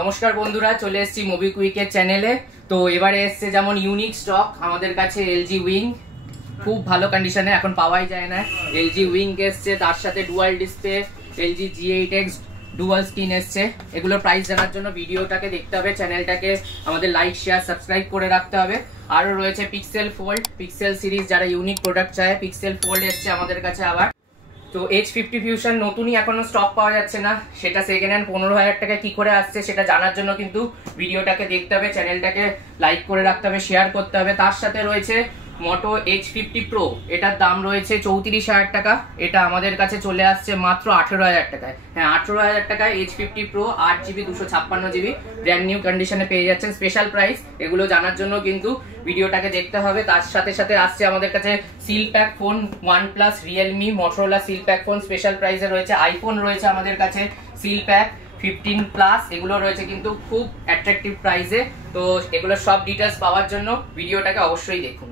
নমস্কার বন্ধুরা, চলে এসেছি মোবিকুইকের চ্যানেলে। তো এবারে এসছে যেমন ইউনিক স্টক আমাদের কাছে এলজি উইং, খুব ভালো কন্ডিশনে, এখন পাওয়াই যায় না। এলজি উইং এসছে, তার সাথে dual display LG G8X dual screen এসছে। এগুলোর প্রাইস জানার জন্য ভিডিওটাকে দেখতে হবে, চ্যানেলটাকে আমাদের লাইক শেয়ার সাবস্ক্রাইব করে রাখতে হবে। আরও রয়েছে পিক্সেল ফোল্ড, পিক্সেল সিরিজ যারা ইউনিক প্রোডাক্ট চায়, পিক্সেল ফোল্ড এসছে আমাদের কাছে আবার। তো H50 ফিউশন নতুনই এখনো স্টক পাওয়া যাচ্ছে না, সেটা সেকেন্ড হ্যান্ড 15,000 টাকা কি করে আসছে সেটা জানার জন্য কিন্তু ভিডিওটাকে দেখতে হবে, চ্যানেলটাকে লাইক করে রাখতে হবে, শেয়ার করতে হবে। তার সাথে রয়েছে মোটো H50 প্রো, এটার দাম রয়েছে 34,000 টাকা। এটা আমাদের কাছে চলে আসছে মাত্র 18,000 টাকায়। হ্যাঁ, 18,000 টাকায় H50 pro 8GB 256GB brand new কন্ডিশনে পেয়ে যাচ্ছেন, স্পেশাল প্রাইস। এগুলো জানার জন্য কিন্তু ভিডিওটাকে দেখতে হবে। তার সাথে সাথে আসছে আমাদের কাছে seal pack phone, OnePlus, Realme, Motorola seal pack phone special প্রাইসে রয়েছে। আইফোন রয়েছে আমাদের কাছে সিল প্যাক 15+, এগুলো রয়েছে কিন্তু খুব অ্যাট্রাকটিভ প্রাইসে। তো এগুলোর সব ডিটেলস পাওয়ার জন্য ভিডিওটাকে অবশ্যই দেখুন।